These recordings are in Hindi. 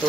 2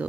2